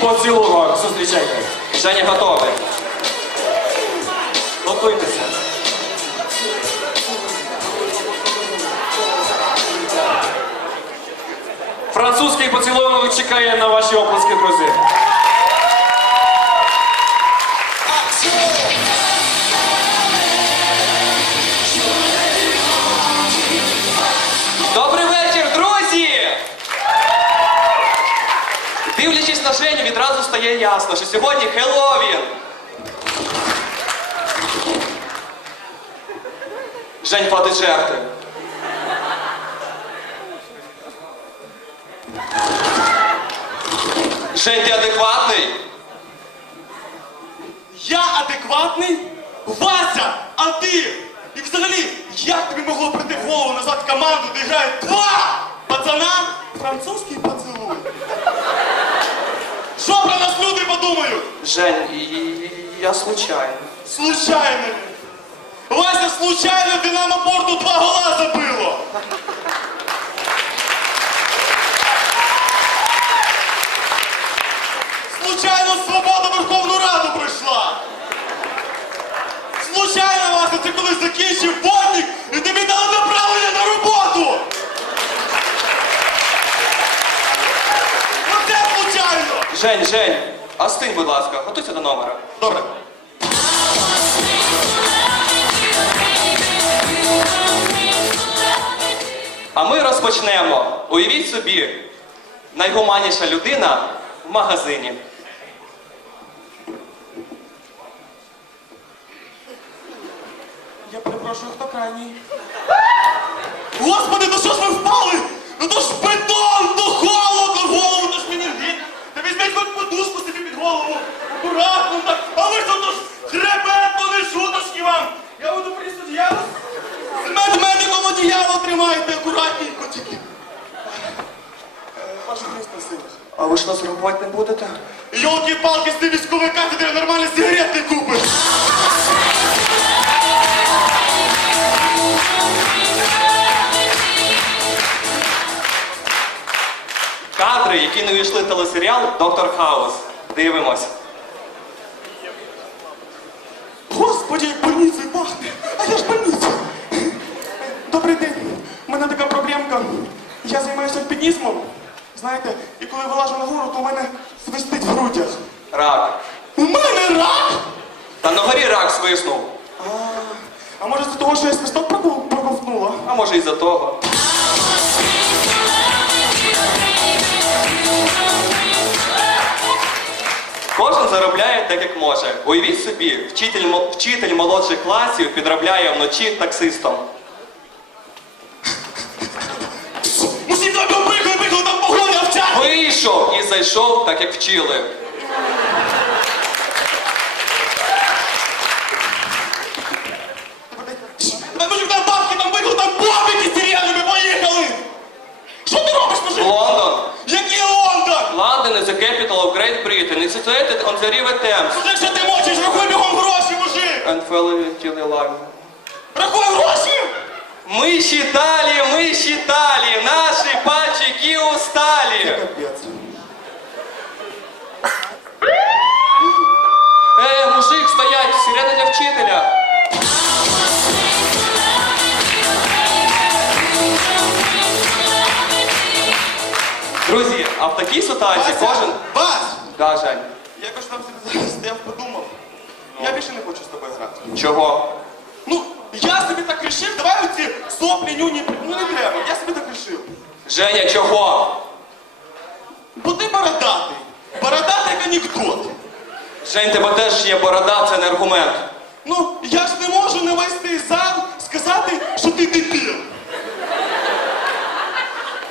поцілунок. Зустрічайте. Женя готовий. Готуйтеся. Французький поцілунок чекає на ваші оплески, друзі. Дивлячись відразу стає ясно, що сьогодні Хеллоуін. Жень платить жертви. Жень, ти адекватний? Я адекватний? Вася, а ти? І взагалі, як тобі могло прийти в голову назвати команду, де грають два пацана французький поцілуй? Що про нас люди подумають? Жень, я случайно. Случайно. Вася, случайно Динамо Порту два гола забило. Случайно свобода Верховну Раду прийшла. Случайно, Вася, ти коли закінчив водник і тобі дали направлення на роботу. Оце случайно. Жень, Жень, а стинь, будь ласка, готуйся до номера. Добре. А ми розпочнемо. Уявіть собі, найгуманніша людина в магазині. Я перепрошую, хто крайній? Господи, ну що ж ми впали? Ну то ж бетон, то холодно, голову, то ж мені геть. Та візьміть хоч подушку собі під голову. Акуратно так. А ви що то ж хребет, то не шуточки вам. Я буду приніс одіяло. З медмедиком одіяло тримайте, акуратненько тільки. Е, Ваше Христос сила. Ви не будете? Йолки-палки, з ти військової кафедри нормально сигарет не купиш. Кадри, які не увійшли в телесеріал Доктор Хаус. Дивимось. Господи, як больницею пахне! А я ж больниця! Добрий день! У мене така проблемка. Я займаюся альпінізмом. Знаєте, і коли вилажу на гору, то у мене свистить в грудях. Рак. У мене рак! Та на горі рак свиснув. А, а може це того, що я свисток проковтнула? А може і за того. Кожен заробляє так, як може. Уявіть собі, вчитель, вчитель молодших класів підробляє вночі таксистом. Capital of Great Britain. It's situated on the River Thames. Мужик, що ти мочиш? Рахуй бігом гроші, мужик! And fell till the line. Рахуй гроші! Мы считали, мы считали, наши пальчики устали. Е, мужик, стоять, сирена для вчителя. Друзі, а в такій ситуації кожен... Вась! Да, Жень. Я якось там стояв, подумав. Я більше не хочу з тобою грати. Чого? Я собі так рішив, давай оці соплі, нюні, ну не треба, я собі так рішив. Женя, чого? Бо ти бородатий. Бородатий як анекдот. Жень, тебе теж є борода, це не аргумент. Ну, я ж не можу на весь цей зал сказати, що ти дебіл.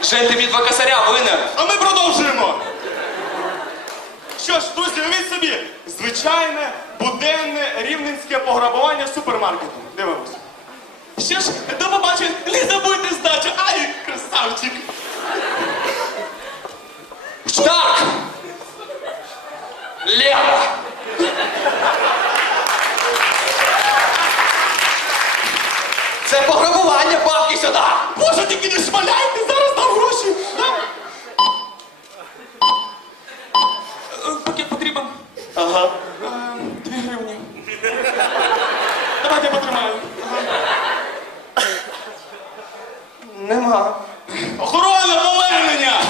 Жень, ти від косаря винен. А ми продовжуємо. Що ж, друзі, уявіть собі, звичайне, буденне рівненське пограбування супермаркету. Дивимось. Що ж, до побачення, не забудьте здачу. Ай, красавчик. Так! Лера! Це пограбування, бабки сюди! Боже, тільки не шмаляйте, зараз дам гроші. Е, Ага. Давайте потримаю. Нема. Охорона повернення!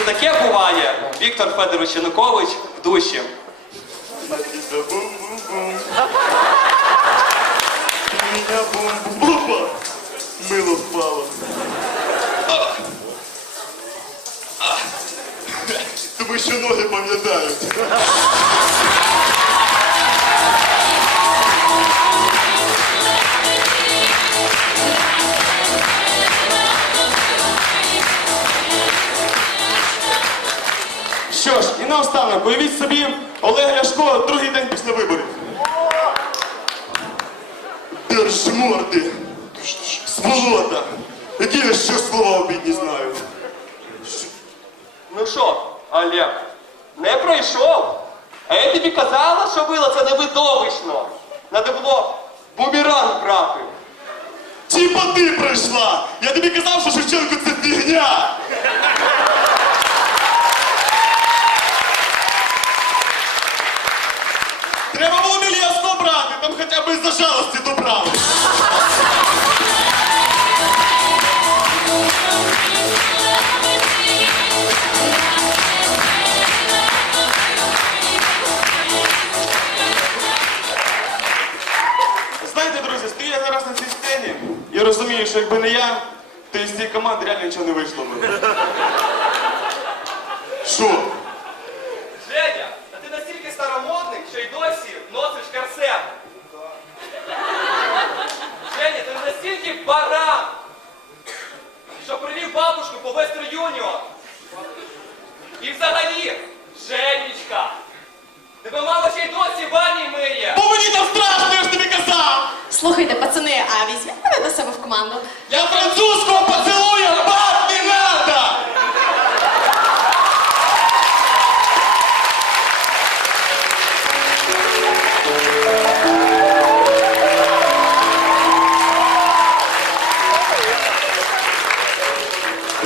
І таке буває. Віктор Федорович Янукович в душі. Мило впало. А! А! Що ноги пам'ятають. Що ж, і наостанок, уявіть собі, Олег Ляшко другий день після виборів. Держморди. Сволота. Які я ще слова обідні знаю. Ну що, Олег, не пройшов? А я тобі казала, що було це не видовищно. Надо було бумеранг брати. Типа ти прийшла! Я тобі казав, що Шевченко це фігня! Треба було і розумію, що якби не я, то із цієї команди реально нічого не вийшло би. Що? Женя, а ти настільки старомодний, що й досі носиш корсет. Женя, ти настільки баран, що привів бабушку по Вестер Юніон. І взагалі, Женечка, тебе мало ще й досі ванні миє. Бо мені там страшно, я ж тобі казав! Слухайте, пацани, а візьміть мене до себе в команду. Я французького поцілую, баб не надо!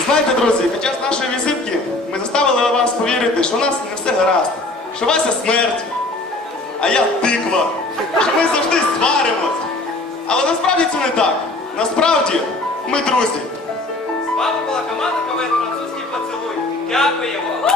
Знаєте, друзі, під час нашої візитки ми заставили вас повірити, що у нас не все гаразд, що Вася смерть, а я тиква, що ми завжди сваримось. Але насправді це не так. Насправді ми друзі. З вами була команда КВН французький поцілуй. Дякуємо.